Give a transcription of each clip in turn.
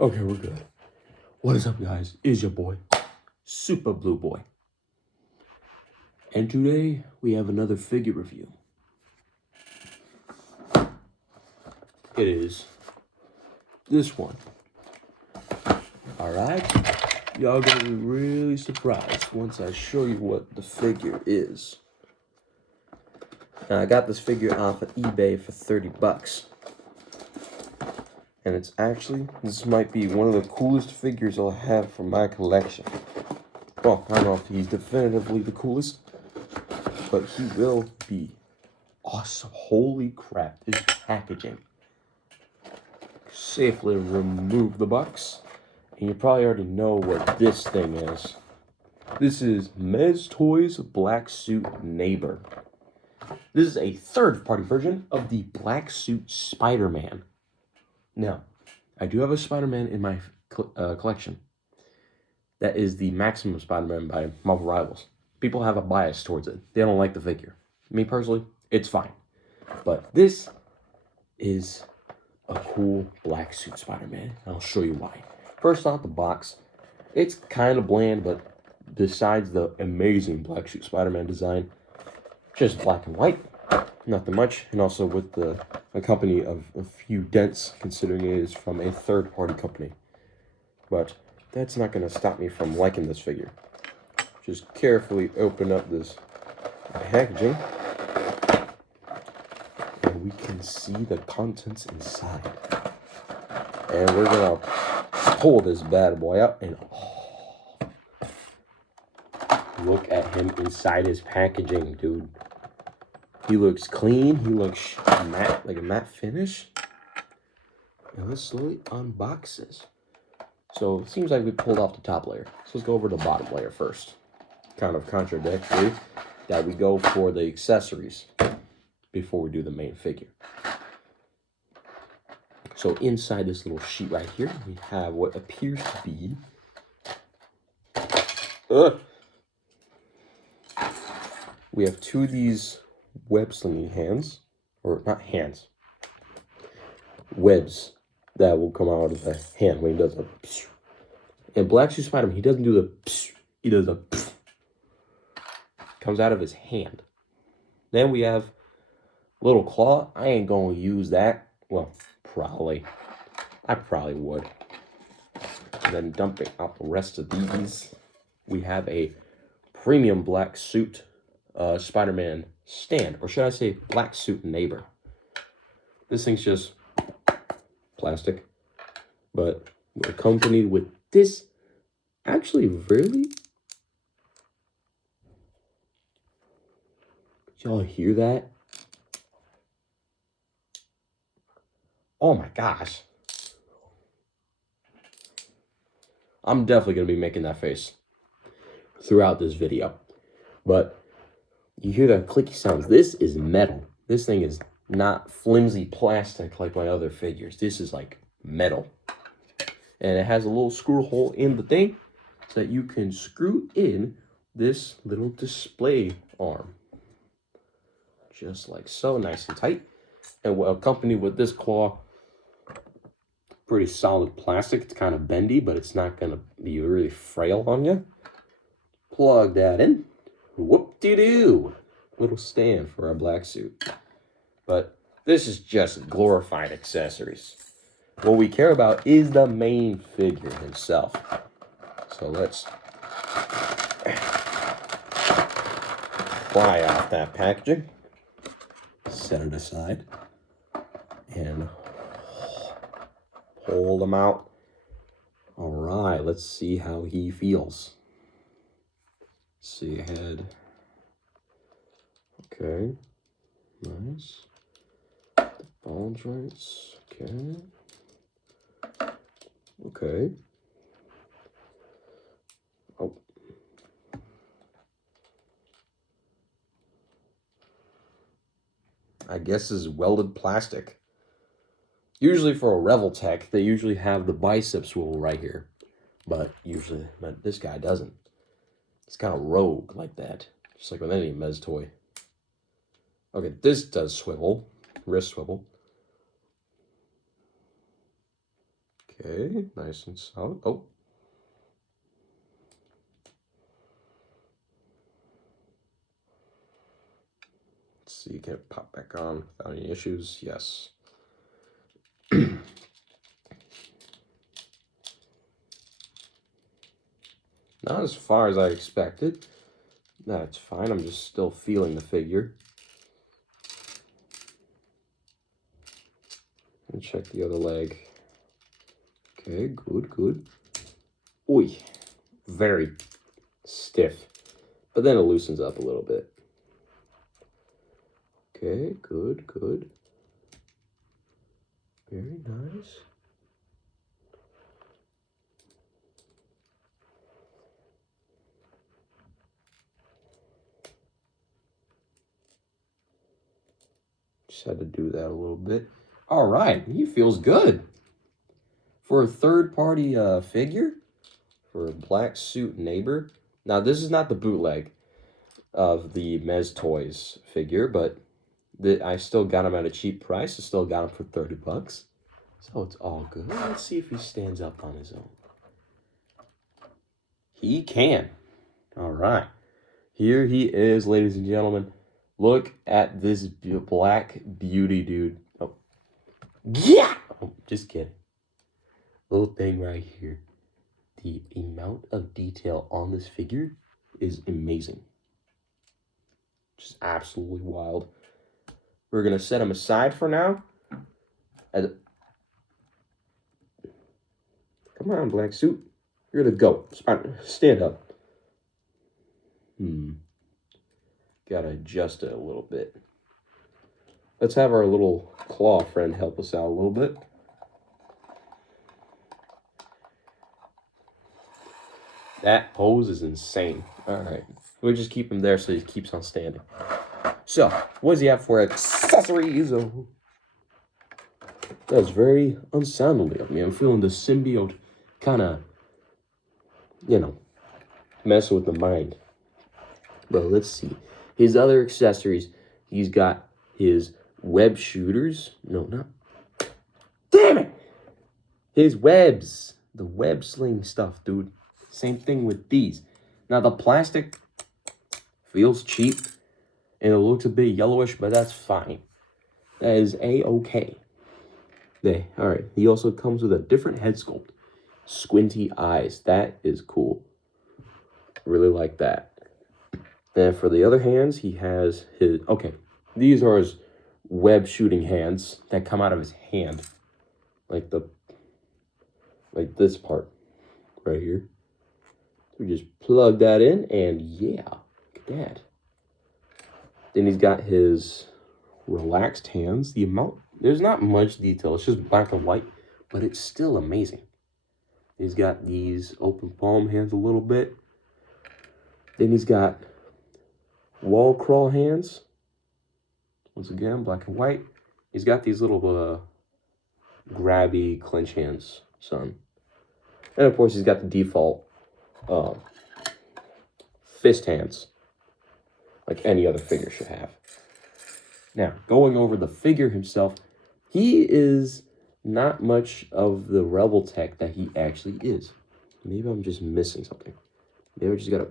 Okay, we're good. What is up, guys? It's your boy, Super Blue Boy. And today, we have another figure review. It is this one. Alright? Y'all gonna be really surprised once I show you what the figure is. Now, I got this figure off of eBay for 30 bucks. And it's actually, this might be one of the coolest figures I'll have from my collection. Well, I don't know if he's definitively the coolest, but he will be awesome. Holy crap, this packaging. Safely remove the box, and you probably already know what this thing is. This is Mez Toys Black Suit Neighbor. This is a third-party version of the Black Suit Spider-Man. Now, I do have a Spider-Man in my collection. That is the Maximum Spider-Man by Marvel Rivals. People have a bias towards it. They don't like the figure. Me personally, it's fine. But this is a cool black suit Spider-Man. I'll show you why. First off, the box. It's kind of bland, but besides the amazing black suit Spider-Man design, just black and white. Nothing much. And also with the company of a few dents, considering it is from a third-party company. But that's not going to stop me from liking this figure. Just carefully open up this packaging, and we can see the contents inside. And we're going to pull this bad boy out, and look at him inside his packaging, dude. He looks clean. He looks matte, like a matte finish. And let's slowly unbox this. So it seems like we pulled off the top layer. So let's go over the bottom layer first. Kind of contradictory that we go for the accessories before we do the main figure. So inside this little sheet right here, we have what appears to be we have two of these web slinging hands, or not hands, webs that will come out of the hand when he does a psh. And Black Suit Spider-Man, he doesn't do the psh, he does a psh. Comes out of his hand. Then we have a little claw. I ain't gonna use that. Well, probably. I probably would. And then dumping out the rest of these, we have a premium black suit Spider-Man stand, or should I say black suit neighbor. This thing's just plastic, but we're accompanied with this actually really, did y'all hear that? Oh my gosh. I'm definitely going to be making that face throughout this video. But you hear that clicky sounds. This is metal. This thing is not flimsy plastic like my other figures. This is like metal. And it has a little screw hole in the thing so that you can screw in this little display arm. Just like so, nice and tight. And we're accompanied with this claw. Pretty solid plastic. It's kind of bendy, but it's not going to be really frail on you. Plug that in. Whoop-de-doo. Little stand for our black suit. But this is just glorified accessories. What we care about is the main figure himself. So let's pry off that packaging. Set it aside. And hold him out. All right, let's see how he feels. See ahead. Okay, nice. The ball joints. Okay. Okay. Oh. I guess this is welded plastic. Usually for a revoltech, they usually have the bicep swivel right here. But this guy doesn't. It's kind of rogue like that. Just like with any Mez toy. Okay, this does swivel. Wrist swivel. Okay, nice and solid. Oh. Let's see, can it pop back on without any issues? Yes. Not as far as I expected. That's fine, I'm just still feeling the figure. And check the other leg. Okay, good, good. Oi, very stiff. But then it loosens up a little bit. Okay, good, good. Very nice. Just had to do that a little bit. All right, he feels good. For a third-party figure, for a black suit neighbor. Now, this is not the bootleg of the Mez Toys figure, but I still got him at a cheap price. I still got him for 30 bucks. So it's all good. Let's see if he stands up on his own. He can. All right. Here he is, ladies and gentlemen. Look at this black beauty, dude. Oh, yeah! Oh, just kidding. Little thing right here. The amount of detail on this figure is amazing. Just absolutely wild. We're going to set him aside for now. Come on, black suit. You're going to go. Stand up. Gotta adjust it a little bit. Let's have our little claw friend help us out a little bit. That pose is insane. All right. We'll just keep him there so he keeps on standing. So, what does he have for accessories? Oh, that's very unsoundly of me. I'm feeling the symbiote kind of, messing with the mind. But let's see. His other accessories, he's got his web shooters. No, not. Damn it! His webs. The web sling stuff, dude. Same thing with these. Now, the plastic feels cheap. And it looks a bit yellowish, but that's fine. That is A-okay. There. All right. He also comes with a different head sculpt. Squinty eyes. That is cool. Really like that. And for the other hands, he has his... Okay. These are his web shooting hands that come out of his hand. Like this part right here. We just plug that in and yeah. Look at that. Then he's got his relaxed hands. The amount, there's not much detail. It's just black and white, but it's still amazing. He's got these open palm hands a little bit. Then he's got wall crawl hands. Once again, black and white. He's got these little grabby clench hands, son. And of course, he's got the default fist hands, like any other figure should have. Now, going over the figure himself, he is not much of the revoltech that he actually is. Maybe I'm just missing something. Maybe I just gotta...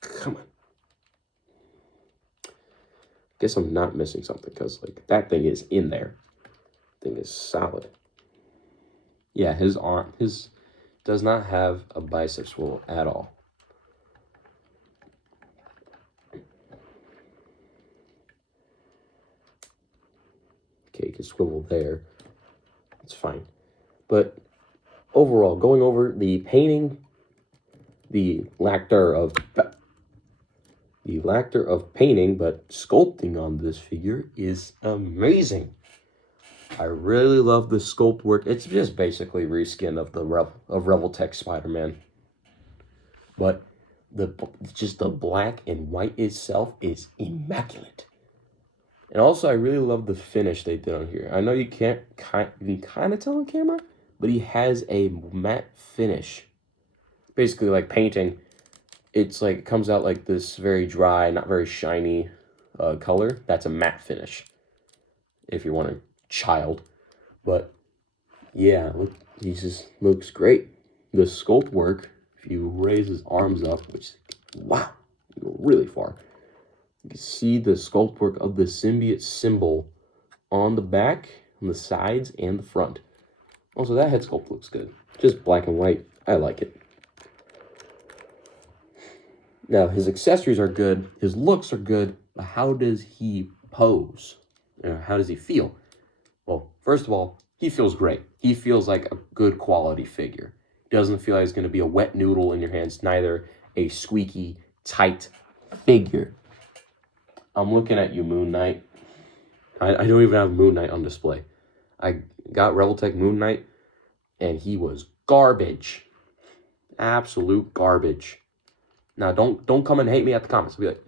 Come on. Guess I'm not missing something, because like that thing is in there. Thing is solid. Yeah, his arm, does not have a bicep swivel at all. Okay, you can swivel there. It's fine. But overall, going over the painting, the lack of painting, but sculpting on this figure is amazing. I really love the sculpt work. It's just basically reskin of the revoltech Spider-Man. But just the black and white itself is immaculate. And also, I really love the finish they did on here. I know you can kind of tell on camera, but he has a matte finish. Basically, like painting, it's like it comes out like this very dry, not very shiny color. That's a matte finish, if you want a child. But Yeah, look, he just looks great. The sculpt work, if you raise his arms up, which, wow, you go really far. You can see the sculpt work of the symbiote symbol on the back, on the sides, and the front. Also, that head sculpt looks good. Just black and white. I like it. Now, his accessories are good. His looks are good. But how does he pose? How does he feel? Well, first of all, he feels great. He feels like a good quality figure. He doesn't feel like he's going to be a wet noodle in your hands, neither a squeaky, tight figure. I'm looking at you, Moon Knight. I don't even have Moon Knight on display. I got revoltech Moon Knight, and he was garbage. Absolute garbage. Now, don't come and hate me at the comments. Be like,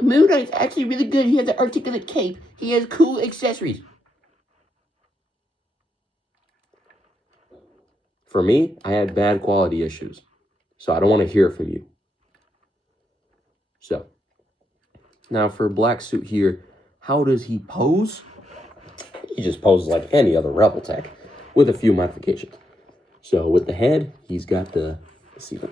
Moon Knight's actually really good. He has an articulate cape. He has cool accessories. For me, I had bad quality issues. So I don't want to hear from you. So, now for Black Suit here, how does he pose? He just poses like any other revoltech with a few modifications. So with the head, he's got the, let's see, there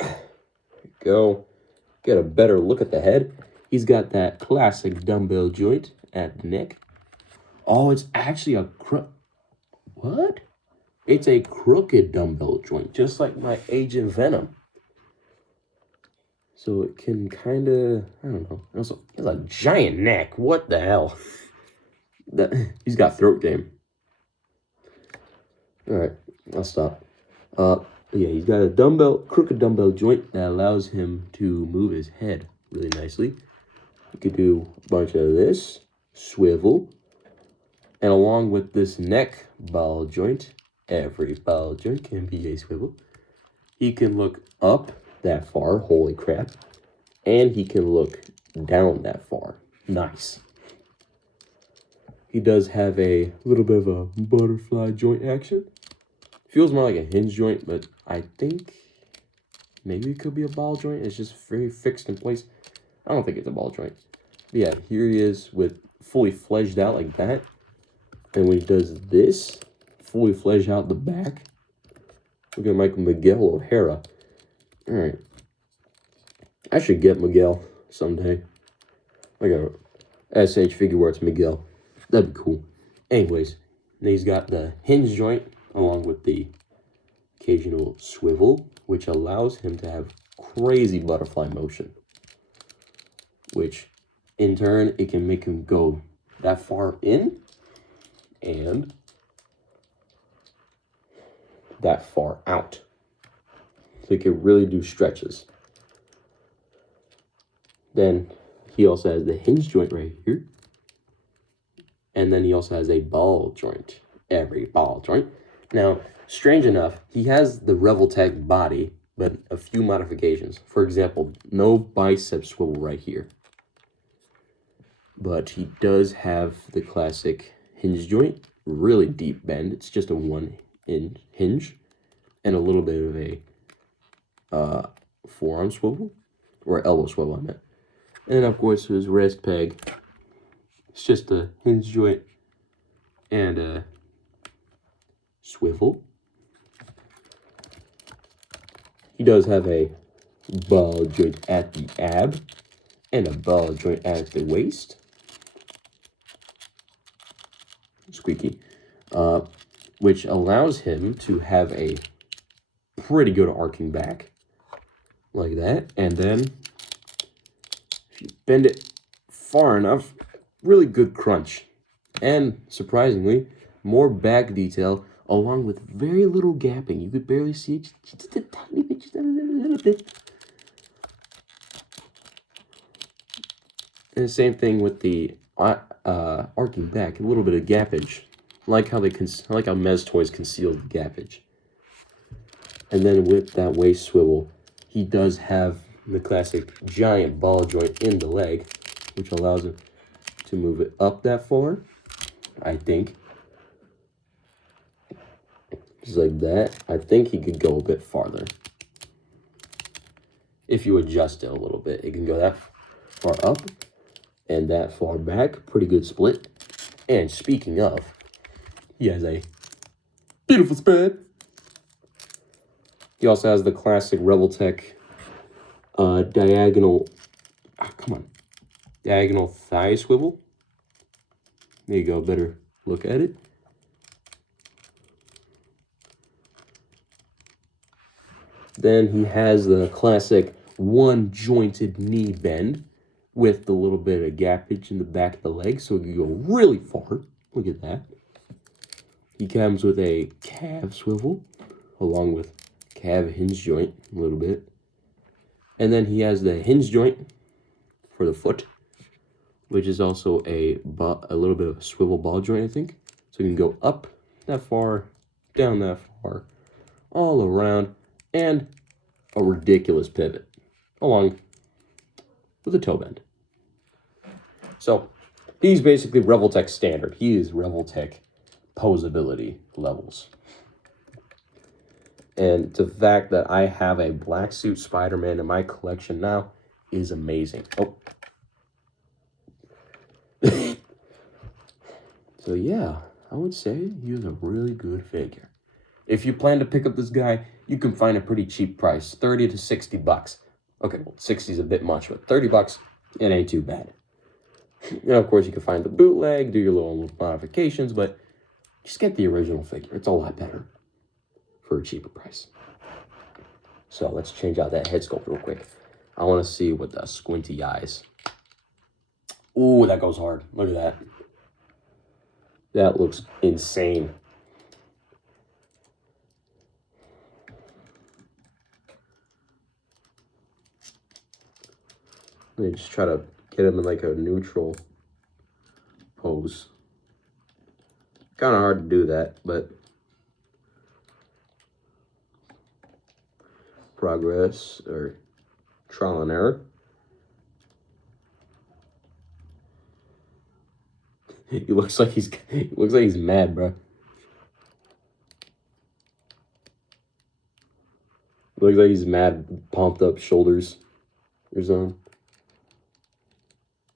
we go. Get a better look at the head. He's got that classic dumbbell joint at the neck. Oh, it's actually a what? It's a crooked dumbbell joint, just like my Agent Venom. So it can kind of, I don't know. Also, he has a giant neck. What the hell? He's got throat game. All right, I'll stop. Yeah, he's got a crooked dumbbell joint that allows him to move his head really nicely. He could do a bunch of this, swivel, and along with this neck ball joint, every ball joint can be a swivel. He can look up that far, holy crap, and he can look down that far. Nice. He does have a little bit of a butterfly joint action. Feels more like a hinge joint, but I think maybe it could be a ball joint. It's just very fixed in place. I don't think it's a ball joint. But yeah, here he is with fully fleshed out like that. And when he does this, fully fleshed out the back. Look at Miguel O'Hara. All right. I should get Miguel someday. Like a SH figure where it's Miguel. That'd be cool. Anyways, then he's got the hinge joint along with the occasional swivel, which allows him to have crazy butterfly motion. Which, in turn, it can make him go that far in and that far out. So he can really do stretches. Then he also has the hinge joint right here. And then he also has a ball joint. Every ball joint. Now, strange enough, he has the revoltech body, but a few modifications. For example, no bicep swivel right here. But he does have the classic hinge joint, really deep bend. It's just a 1-inch hinge and a little bit of a forearm swivel, or elbow swivel, I meant. And then, of course, his rest peg. It's just a hinge joint and a swivel. He does have a ball joint at the ab and a ball joint at the waist. Squeaky. Which allows him to have a pretty good arcing back. Like that. And then, if you bend it far enough, really good crunch. And, surprisingly, more back detail along with very little gapping. You could barely see it, just a tiny bit, just a little bit. And the same thing with the arcing back, a little bit of gappage. Like how Mez Toys concealed the gappage. And then with that waist swivel, he does have the classic giant ball joint in the leg, which allows him to move it up that far, I think. Just like that. I think he could go a bit farther. If you adjust it a little bit, it can go that far up and that far back. Pretty good split. And speaking of, He has a beautiful spread. He also has the classic revoltech diagonal thigh swivel. There you go, better look at it. Then he has the classic one jointed knee bend with the little bit of gappage in the back of the leg, so it can go really far. Look at that. He comes with a calf swivel along with calf hinge joint a little bit. And then he has the hinge joint for the foot, which is also a little bit of a swivel ball joint, I think. So you can go up that far, down that far, all around, and a ridiculous pivot along with a toe bend. So he's basically revoltech standard. He is revoltech posability levels. And the fact that I have a black suit Spider-Man in my collection now is amazing. Oh. So yeah, I would say he was a really good figure. If you plan to pick up this guy, you can find a pretty cheap price, 30 to 60 bucks. Okay, well, 60 is a bit much, but 30 bucks, it ain't too bad. And of course, you can find the bootleg, do your little modifications, but just get the original figure. It's a lot better for a cheaper price. So let's change out that head sculpt real quick. I want to see with the squinty eyes. Ooh, that goes hard. Look at that. That looks insane. Let me just try to get him in like a neutral pose. Kind of hard to do that, but progress or trial and error. He looks like he's mad, bro. Looks like he's mad, pumped up shoulders or something.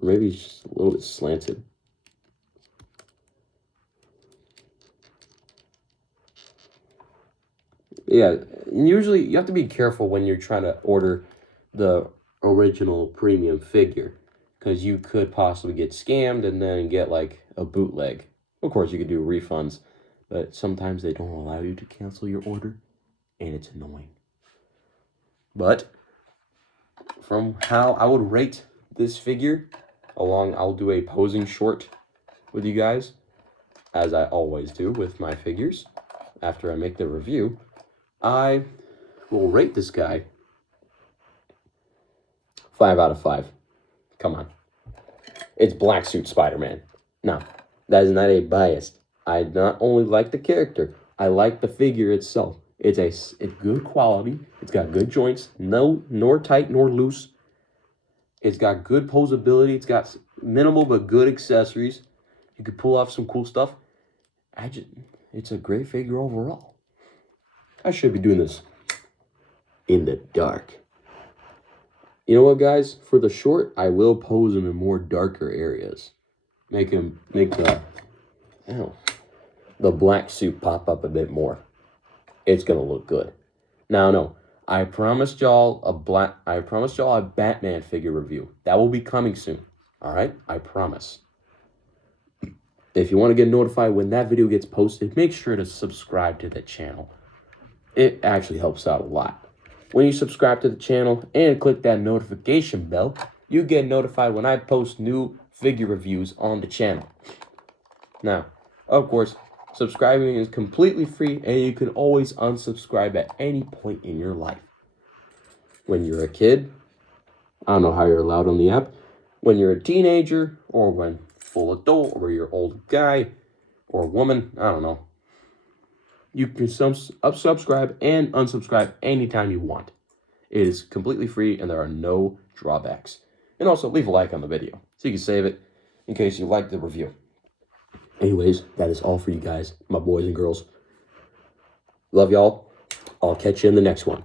Or maybe he's just a little bit slanted. Yeah, usually you have to be careful when you're trying to order the original premium figure, because you could possibly get scammed and then get like a bootleg. Of course, you could do refunds, but sometimes they don't allow you to cancel your order, and it's annoying. But from how I would rate this figure, I'll do a posing short with you guys, as I always do with my figures after I make the review. I will rate this guy 5 out of 5. Come on. It's Black Suit Spider-Man. Now, that is not a bias. I not only like the character, I like the figure itself. It's good quality. It's got good joints, nor tight nor loose. It's got good posability. It's got minimal but good accessories. You could pull off some cool stuff. It's a great figure overall. I should be doing this in the dark. You know what, guys? For the short, I will pose him in more darker areas. Make the black suit pop up a bit more. It's gonna look good. Now, no, I promised y'all a Batman figure review. That will be coming soon. All right, I promise. If you want to get notified when that video gets posted, make sure to subscribe to the channel. It actually helps out a lot. When you subscribe to the channel and click that notification bell, you get notified when I post new figure reviews on the channel. Now, of course, subscribing is completely free, and you can always unsubscribe at any point in your life. When you're a kid, I don't know how you're allowed on the app. When you're a teenager, or when full adult, or you're old guy or woman, I don't know. You can subscribe and unsubscribe anytime you want. It is completely free, and there are no drawbacks. And also, leave a like on the video so you can save it in case you like the review. Anyways, that is all for you guys, my boys and girls. Love y'all. I'll catch you in the next one.